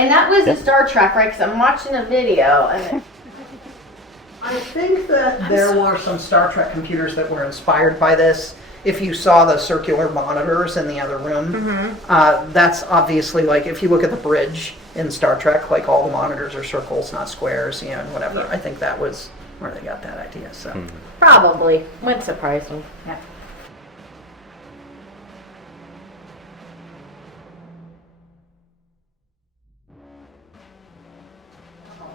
And that was a Star Trek, right? Because I'm watching a video and I think that there were some Star Trek computers that were inspired by this. If you saw the circular monitors in the other room, that's obviously like if you look at the bridge in Star Trek, like all the monitors are circles, not squares, you know, and whatever. I think that was where they got that idea. So probably wouldn't surprise me. yeah.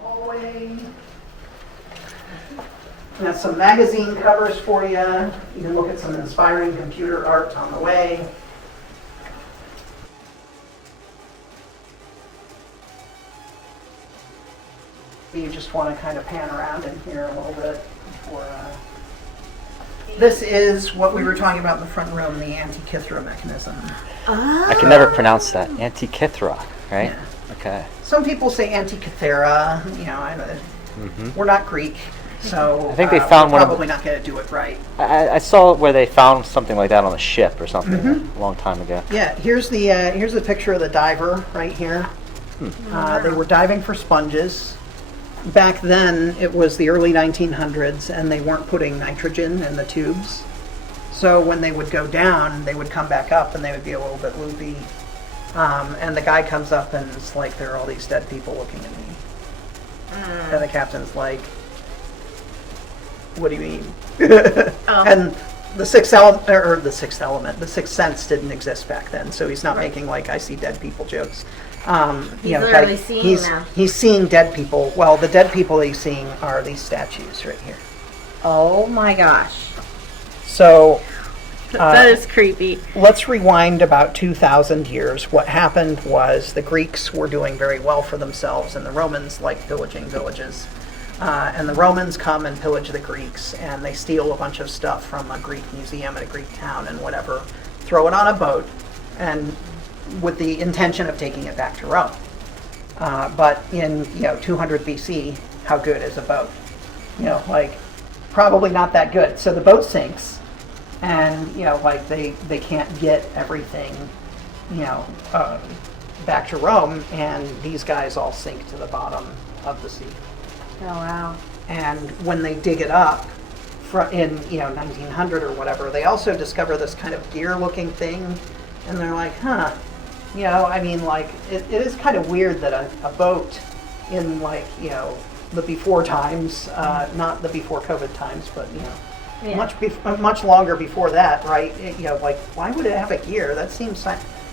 Hallway. Got some magazine covers for you. You can look at some inspiring computer art on the way. You just want to kind of pan around in here a little bit before. This is what we were talking about in the front room, the Antikythera mechanism. I can never pronounce that. Antikythera, right? Yeah. Okay. Some people say Antikythera. You know, we're not Greek. So I think they found we're one. Probably not going to do it right. I saw where they found something like that on a ship or something a long time ago. Yeah, here's the picture of the diver right here. They were diving for sponges. Back then, it was the early 1900s, and they weren't putting nitrogen in the tubes. So when they would go down, they would come back up, and they would be a little bit loopy. And the guy comes up, and it's like there are all these dead people looking at me. And the captain's like, "What do you mean?" And the sixth sense didn't exist back then, so he's not making like "I see dead people" jokes. He's literally seeing them. He's seeing dead people. Well, the dead people he's seeing are these statues right here. oh my gosh, So that is creepy. let's rewind about 2,000 years. What happened was the Greeks were doing very well for themselves, and the Romans liked pillaging villages. And the Romans come and pillage the Greeks, and they steal a bunch of stuff from a Greek museum in a Greek town and whatever, throw it on a boat, and with the intention of taking it back to Rome. But in 200 BC, how good is a boat? Probably not that good. So the boat sinks, and they can't get everything back to Rome, and these guys all sink to the bottom of the sea. Oh wow. And when they dig it up in 1900 or whatever, they also discover this kind of gear-looking thing, and they're like, it is kind of weird that a boat in the before times, not the before COVID times, but much longer before that, right? Why would it have a gear? That seems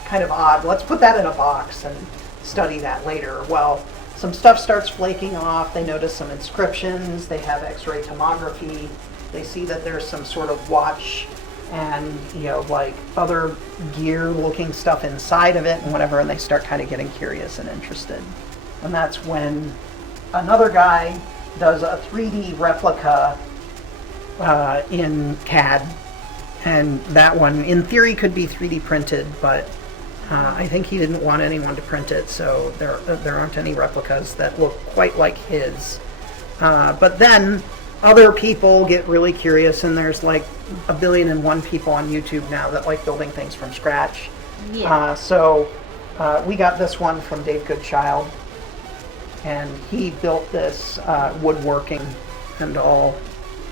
kind of odd. Let's put that in a box and study that later. Well, some stuff starts flaking off. They notice some inscriptions. They have X-ray tomography. They see that there's some sort of watch and other gear-looking stuff inside of it and whatever. And they start kind of getting curious and interested. And that's when another guy does a 3D replica in CAD, and that one, in theory, could be 3D printed, but I think he didn't want anyone to print it, so there aren't any replicas that look quite like his. But then other people get really curious, and there's like 1,000,001 people on YouTube now that like building things from scratch. Yeah. So we got this one from Dave Goodchild, and he built this woodworking and all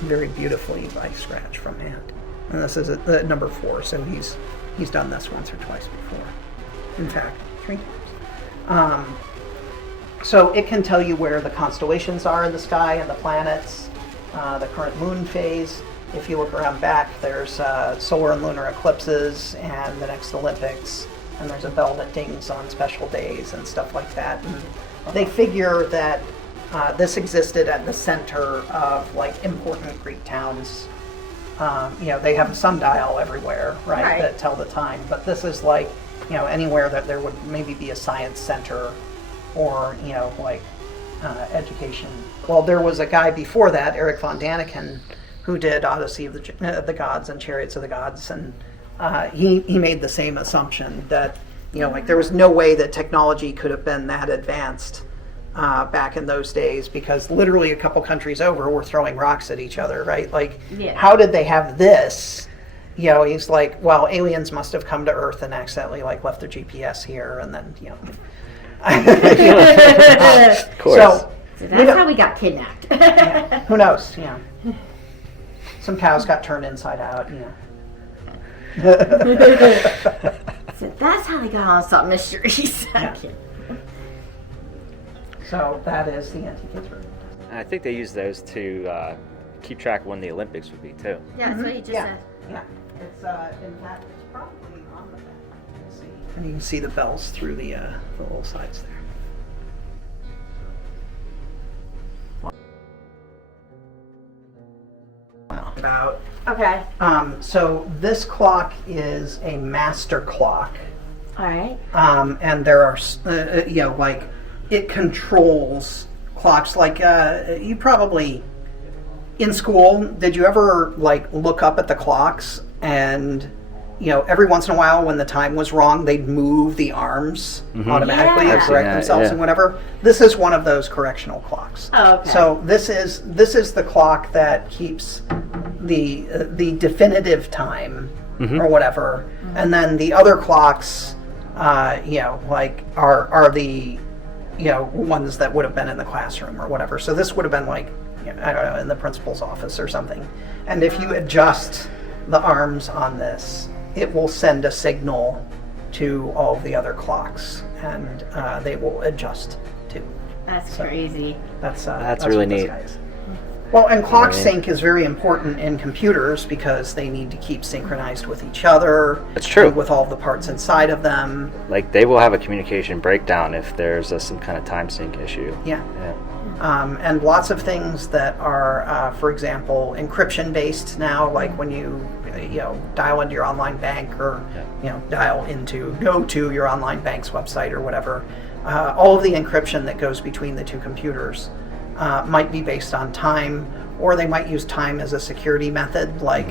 very beautifully by scratch from hand. And this is number 4, so he's done this once or twice before. In fact, 3 times. So it can tell you where the constellations are in the sky and the planets, the current moon phase. If you look around back, there's solar and lunar eclipses and the next Olympics, and there's a bell that dings on special days and stuff like that. And they figure that this existed at the center of like important Greek towns. They have a sundial everywhere, right, that tell the time. But this is like, anywhere that there would maybe be a science center or, education. Well, there was a guy before that, Eric von Daniken, who did Odyssey of the Gods and Chariots of the Gods, and he made the same assumption that, there was no way that technology could have been that advanced back in those days, because literally a couple countries over were throwing rocks at each other, right? How did they have this? He's like, well, aliens must have come to Earth and accidentally left their GPS here, and then Of course. So, So we that's don't- how we got kidnapped. yeah, who knows? Yeah. Some cows got turned inside out. So that's how they got on Solved Mysteries. Yeah. So that is the anti-kids room. And I think they use those to keep track of when the Olympics would be too. Yeah, that's what he just Yeah. said. Yeah. It's in fact it's probably on the back. Let's see. And you can see the bells through the little sides there. Wow. About Okay. so this clock is a master clock. All right. And there are, like it controls clocks. Like you probably in school, did you ever like look up at the clocks and every once in a while when the time was wrong, they'd move the arms automatically Yeah. to correct I've seen that, themselves yeah. and whatever. This is one of those correctional clocks. Oh, okay. So this is the clock that keeps the definitive time or whatever, and then the other clocks, like are the ones that would have been in the classroom or whatever. So this would have been like I don't know, in the principal's office or something. And if you adjust the arms on this, it will send a signal to all of the other clocks, and they will adjust too. That's So- crazy. That's really what this neat. guy is. Well, and clock Yeah. sync is very important in computers because they need to keep synchronized with each other. That's true. and with all the parts inside of them. Like they will have a communication breakdown if there's some kind of time sync issue. Yeah. Yeah. And lots of things that are, for example, encryption based now, like when you dial into your online bank or go to your online bank's website or whatever. All of the encryption that goes between the two computers might be based on time, or they might use time as a security method. Like,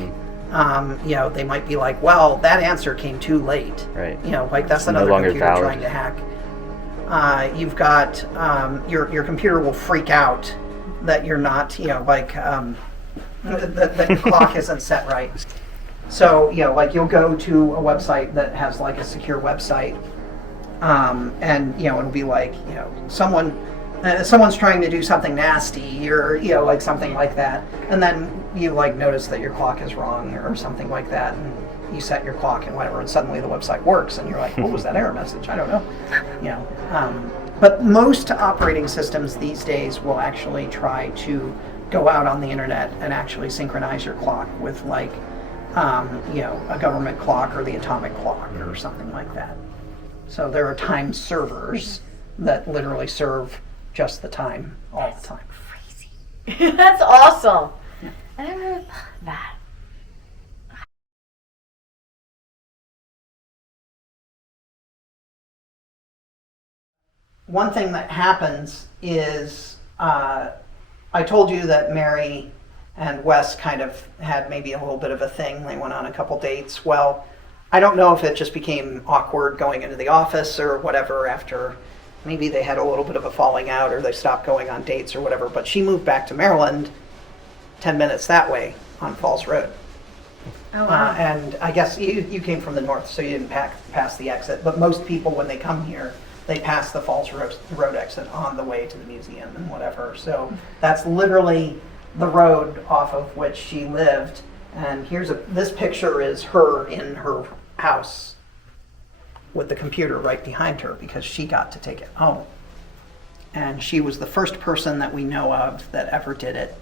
they might be like, well, that answer came too late. Right. Like that's no another longer computer valid. trying to hack. You've got your computer will freak out that you're not, that your clock isn't set right. So, like you'll go to a website that has like a secure website, and it'll be like, someone's trying to do something nasty or like something like that, and then you like notice that your clock is wrong or something like that, and you set your clock and whatever, and suddenly the website works, and you're like, what was that error message? I don't know. But most operating systems these days will actually try to go out on the internet and actually synchronize your clock with like, a government clock or the atomic clock or something like that. So there are time servers that literally serve just the time all the time. Crazy. That's awesome. I never really thought of that. One thing that happens is, I told you that Mary and Wes kind of had maybe a little bit of a thing. They went on a couple dates. Well, I don't know if it just became awkward going into the office or whatever after maybe they had a little bit of a falling out or they stopped going on dates or whatever, but she moved back to Maryland 10 minutes that way on Falls Road. Oh, wow. And I guess you came from the north, so you didn't pass the exit, but most people when they come here, they pass the Falls Road exit on the way to the museum and whatever. So that's literally the road off of which she lived. And this picture is her in her house with the computer right behind her because she got to take it home. And she was the first person that we know of that ever did it.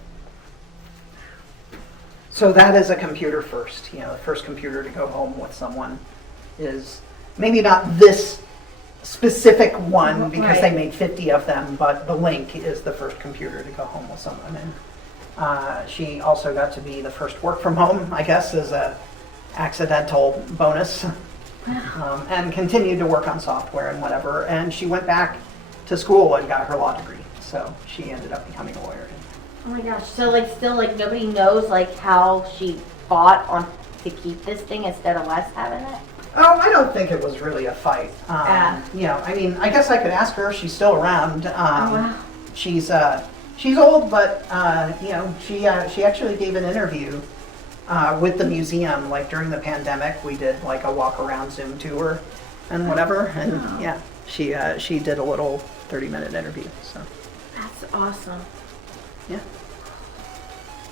So that is a computer first. The first computer to go home with someone is maybe not this specific one because they made 50 of them, but the Link is the first computer to go home with someone. And she also got to be the first work from home, I guess, as a accidental bonus, and continued to work on software and whatever. And she went back to school and got her law degree. So she ended up becoming a lawyer. Oh my gosh. So still nobody knows how she fought to keep this thing instead of Wes having it? Oh, I don't think it was really a fight. I mean, I guess I could ask her. She's still around. Wow. She's old, but she actually gave an interview with the museum. Like during the pandemic, we did like a walk around Zoom tour and whatever. And she did a little 30-minute interview. So That's awesome. yeah.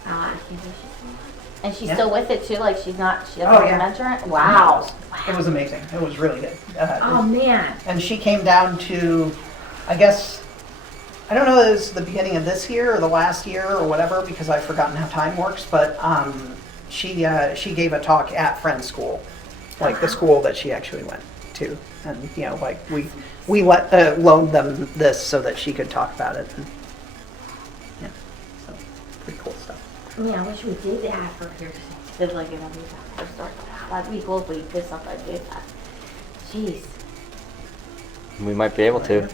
I can't believe she's still with it. And she's Yeah. still with it too. Like she doesn't Oh, have yeah. a mentor. Wow. It was amazing. It was really good. Oh man. And she came down to, I guess, I don't know if it was the beginning of this year or the last year or whatever, because I've forgotten how time works, but she gave a talk at Friends School, like the school that she actually went to. And, you know, like we loaned them this so that she could talk about it. And, yeah, so pretty cool stuff. Yeah, I wish we did that for here. Did like an first start. That'd be cool if we did something like that. Jeez. We might be able to.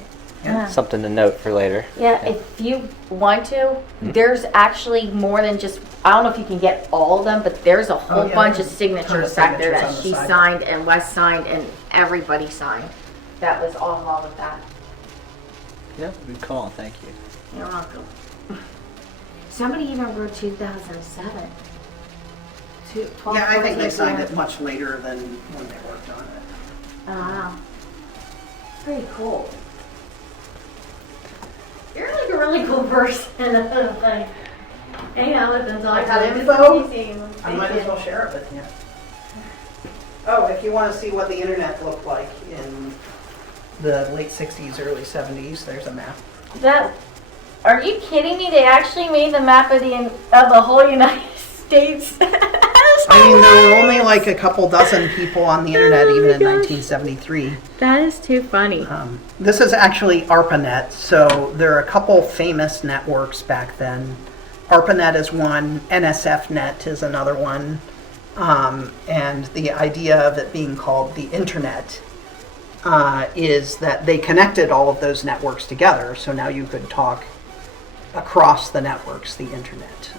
Yeah. Something to note for later. Yeah, if you want to, there's actually more than just, I don't know if you can get all of them, but there's a whole yeah, bunch of there's signatures back there signatures on that the she side. signed and Wes signed and everybody signed. That was all of that. Yeah, good call. Thank you. You're welcome. Somebody even wrote 2007. 12, Yeah, I think they 14, signed yeah. it much later than when they worked on it. Oh, wow. Pretty cool. You're like a really cool person. Like, hang out with them. I got This is info. amazing. I might as well share it with you. Oh, if you want to see what the internet looked like in the late 60s, early 70s, there's a map. That, are you kidding me? They actually made the map of the whole United States. I mean, there were only like a couple dozen people on the internet even in 1973. That is too funny. This is actually ARPANET, so there are a couple famous networks back then. ARPANET is one, NSFNet is another one, and the idea of it being called the internet is that they connected all of those networks together, so now you could talk across the networks, the internet.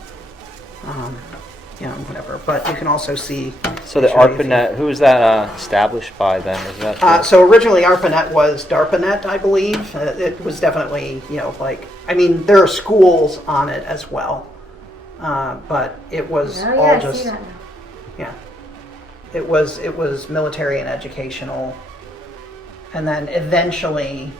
You know, whatever. But you can also see. So the show you if you- ARPANET, who was that established by then? Is that the- So originally ARPANET was DARPANET, I believe. It was definitely, you know, like, I mean, there are schools on it as well. But it was Oh, yeah, all I just, see that now. yeah. It was military and educational. And then eventually,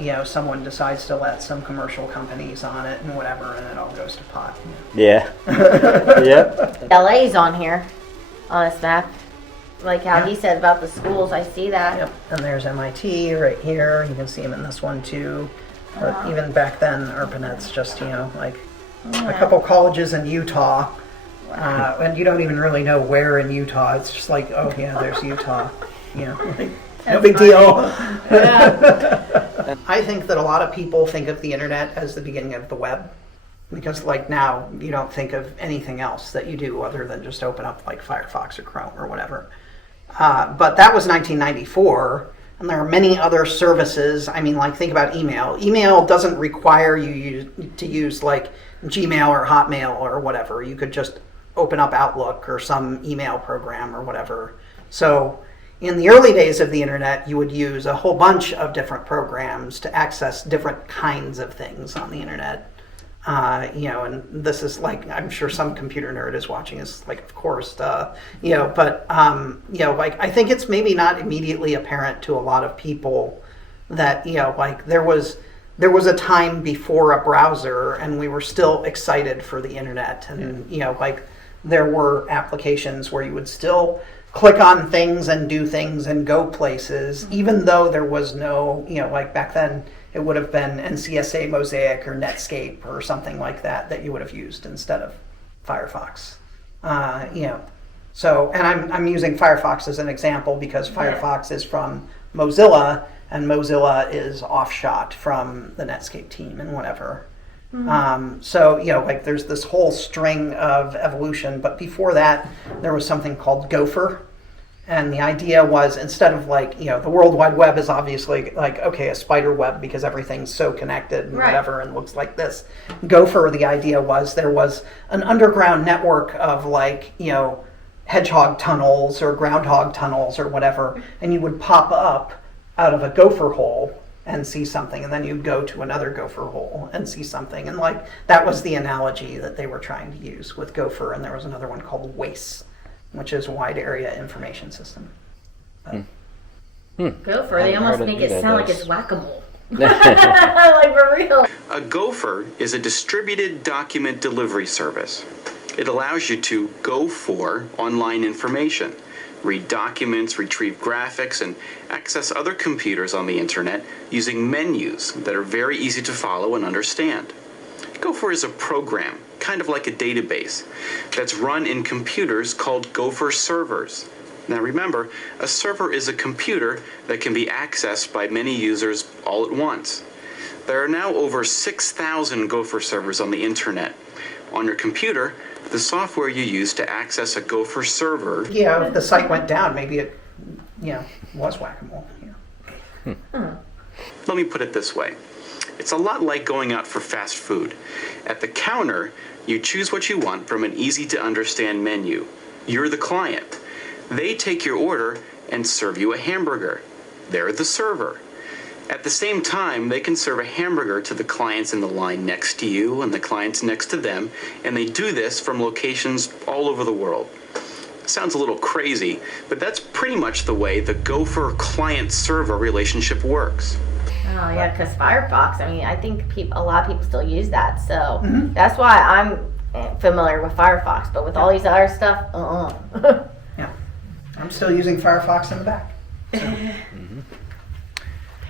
you know, someone decides to let some commercial companies on it and whatever, and it all goes to pot. Yeah. Yep. LA's on here, on this map. Like how Yeah. he said about the schools, I see that. Yep, and there's MIT right here. You can see them in this one too. But even back then, ARPANET's just, you know, like a couple colleges in Utah. And you don't even really know where in Utah. It's just like, oh yeah, there's Utah. You know, like, no big deal. I think that a lot of people think of the internet as the beginning of the web. Because like now, you don't think of anything else that you do other than just open up like Firefox or Chrome or whatever. But that was 1994, and there are many other services. I mean, like think about email. Email doesn't require you to use like Gmail or Hotmail or whatever. You could just open up Outlook or some email program or whatever. So in the early days of the internet, you would use a whole bunch of different programs to access different kinds of things on the internet. You know, and this is like, I'm sure some computer nerd is watching is like, of course, you know, but, you know, like, I think it's maybe not immediately apparent to a lot of people that, you know, like there was a time before a browser and we were still excited for the internet. And, you know, like there were applications where you would still click on things and do things and go places, even though there was no, you know, like back then, it would have been NCSA Mosaic or Netscape or something like that you would have used instead of Firefox. You know, so, and I'm using Firefox as an example because Firefox is from Mozilla and Mozilla is offshot from the Netscape team and whatever. So, you know, like there's this whole string of evolution, but before that, there was something called Gopher. And the idea was instead of like, you know, the World Wide Web is obviously like, okay, a spider web because everything's so connected and whatever and looks like this. Gopher, the idea was there was an underground network of like, you know, hedgehog tunnels or groundhog tunnels or whatever. And you would pop up out of a gopher hole and see something. And then you'd go to another gopher hole and see something. And like, that was the analogy that they were trying to use with Gopher. And there was another one called WAIS, which is Wide Area Information System. Gopher, they Haven't almost heard of make it either sound of like those. it's whack-a-mole. Like for real. A gopher is a distributed document delivery service. It allows you to go for online information, read documents, retrieve graphics, and access other computers on the internet using menus that are very easy to follow and understand. Gopher is a program, kind of like a database, that's run in computers called Gopher servers. Now remember, a server is a computer that can be accessed by many users all at once. There are now over 6,000 Gopher servers on the internet. On your computer, the software you use to access a Gopher server. Yeah, if the site went down, maybe it, was whack-a-mole. Yeah. Let me put it this way. It's a lot like going out for fast food. At the counter, you choose what you want from an easy-to-understand menu. You're the client. They take your order and serve you a hamburger. They're the server. At the same time, they can serve a hamburger to the clients in the line next to you and the clients next to them, and they do this from locations all over the world. Sounds a little crazy, but that's pretty much the way the Gopher client-server relationship works. Oh yeah, because Firefox. I mean, I think a lot of people still use that, so that's why I'm familiar with Firefox. But with all these other stuff, Yeah. I'm still using Firefox in the back.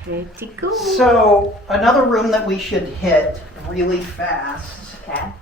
Pretty cool. So another room that we should hit really fast Okay.